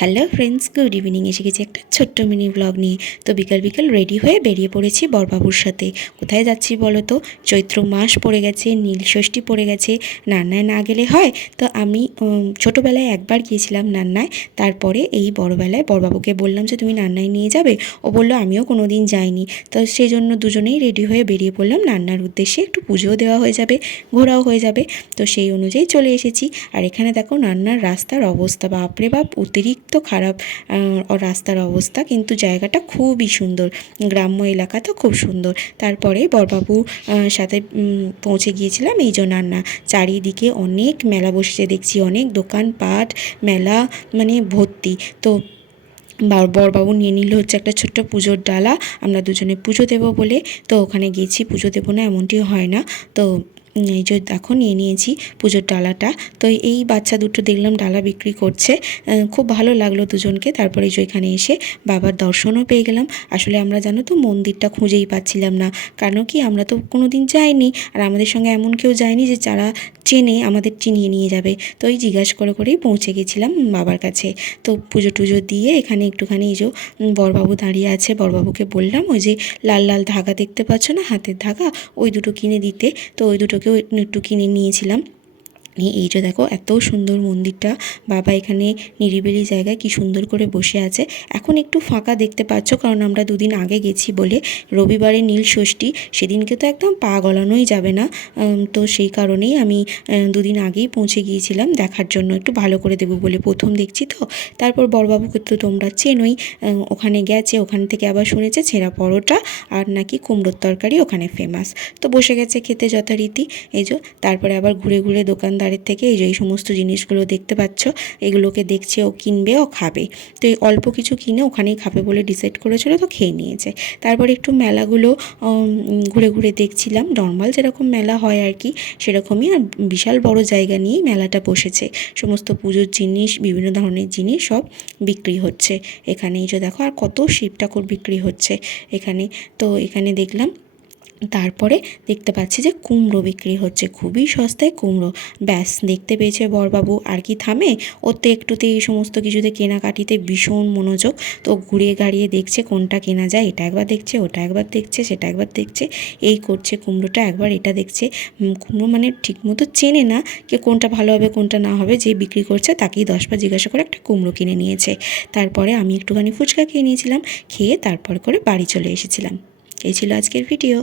Hello friends, good evening. এসে গেছি একটা ছোট্ট মিনি ব্লগ নিয়ে। তো বিকাল বিকাল রেডি হয়ে বেরিয়ে পড়েছি বরবাবুর সাথে। কোথায় যাচ্ছি বলো তো? চৈত্র মাস পড়ে গেছে, নীলষষ্ঠী পড়ে গেছে, নান্নায় না গেলে হয়? তো আমি ছোটোবেলায় একবার গিয়েছিলাম নান্নায়, তারপরে এই বড়বেলায় বরবাবুকে বললাম যে তুমি নান্নায় নিয়ে যাবে। ও বললো আমিও কোনো দিন যাইনি। তো সেই জন্য দুজনেই রেডি হয়ে বেরিয়ে পড়লাম নান্নার উদ্দেশ্যে। একটু পুজোও দেওয়া হয়ে যাবে, ঘোরাও হয়ে যাবে। তো সেই অনুযায়ী চলে এসেছি। আর এখানে দেখো নান্নার রাস্তার অবস্থা, বাপরে বাপ, অতিরিক্ত খারাপ রাস্তার অবস্থা, কিন্তু জায়গাটা খুবই সুন্দর, গ্রাম্য এলাকা তো খুব সুন্দর। তারপরে বরবাবু সাথে পৌঁছে গিয়েছিলাম এই জন্য নান্না। চারিদিকে অনেক মেলা বসেছে দেখছি, অনেক দোকানপাট, মেলা মানে ভর্তি। তো বরবাবু নিয়ে নিল হচ্ছে একটা ছোট্ট পুজোর ডালা, আমরা দুজনে পুজো দেবো বলে। তো ওখানে গেছি, পুজো দেবো না এমনটি হয় না। তো এই যে দেখো নিয়ে নিয়েছি পুজোর ডালাটা। তো এই বাচ্চা দুটো দেখলাম ডালা বিক্রি করছে, খুব ভালো লাগলো দুজনকে। তারপরে যে এখানে এসে বাবার দর্শনও পেয়ে গেলাম। আসলে আমরা জানো তো মন্দিরটা খুঁজেই পাচ্ছিলাম না, কারণ কি আমরা তো কোনো দিন যাইনি, আর আমাদের সঙ্গে এমন কেউ যায়নি যে যারা চেনে আমাদের চিনিয়ে নিয়ে যাবে। তো এই জিজ্ঞাসা করে করেই পৌঁছে গেছিলাম বাবার কাছে। তো পুজো টুজো দিয়ে এখানে একটুখানি এই যে বরবাবু দাঁড়িয়ে আছে, বরবাবুকে বললাম ওই যে লাল লাল ধাগা দেখতে পাচ্ছ না, হাতের ধাগা, ওই দুটো কিনে দিতে। তো ওই দুটোকেও একটু কিনে নিয়েছিলাম। এই যে দেখো এত সুন্দর মন্দিরটা, বাবা এখানে নিরিবিলি জায়গায় কি সুন্দর করে বসে আছে। এখন একটু ফাঁকা দেখতে পাচ্ছ, কারণ আমরা দুদিন আগে গেছি বলে। রবিবারে নীলষষ্ঠী, সেদিনকে তো একদম পা গলানোই যাবে না। তো সেই কারণেই আমি দুদিন আগেই পৌঁছে গিয়েছিলাম দেখার জন্য, একটু ভালো করে দেবো বলে। প্রথম দেখছি তো। তারপর বড়বাবুকে তো তোমরা চেনোই, ওখানে গেছে, ওখান থেকে আবার শুনেছে ছেঁড়া পরোটা আর নাকি কুমড়োর তরকারি ওখানে ফেমাস। তো বসে গেছে খেতে যথারীতি। এই যে তারপরে আবার ঘুরে ঘুরে দোকানদারের থেকে এই যে এই সমস্ত জিনিসগুলো দেখতে পাচ্ছ, এগুলোকে দেখছে, ও কিনবে, ও খাবে। তো এই অল্প কিছু কিনে ওখানেই খাবে বলে ডিসাইড করেছিল, তো খেয়ে নিয়েছে। তারপরে একটু মেলাগুলো ঘুরে ঘুরে দেখছিলাম, নর্মাল যেরকম মেলা হয় আর কি সেরকমই, আর বিশাল বড় জায়গা নিয়েই মেলাটা বসেছে। সমস্ত পুজোর জিনিস, বিভিন্ন ধরনের জিনিস সব বিক্রি হচ্ছে এখানে। এই যে দেখো আর কত শিব ঠাকুর বিক্রি হচ্ছে এখানে। তো এখানে দেখলাম। তারপরে দেখতে পাচ্ছি যে কুমড়ো বিক্রি হচ্ছে, খুবই সস্তায় কুমড়ো। ব্যাস দেখতে পেয়েছে বরবাবু, আর কি থামে? ওর তো একটুতে এই সমস্ত কিছুতে কেনাকাটিতে ভীষণ মনোযোগ। তো ঘুরিয়ে গাড়িয়ে দেখছে কোনটা কেনা যায়, এটা একবার দেখছে, ওটা একবার দেখছে, সেটা একবার দেখছে, এই করছে। কুমড়োটা একবার এটা দেখছে। কুমড়ো মানে ঠিকমতো চেনে না যে কোনটা ভালো হবে কোনটা না হবে, যে বিক্রি করছে তাকেই 10বার জিজ্ঞাসা করে একটা কুমড়ো কিনে নিয়েছে। তারপরে আমি একটুখানি ফুচকা খেয়ে নিয়েছিলাম, খেয়ে তারপর করে বাড়ি চলে এসেছিলাম। এই ছিল আজকের ভিডিও।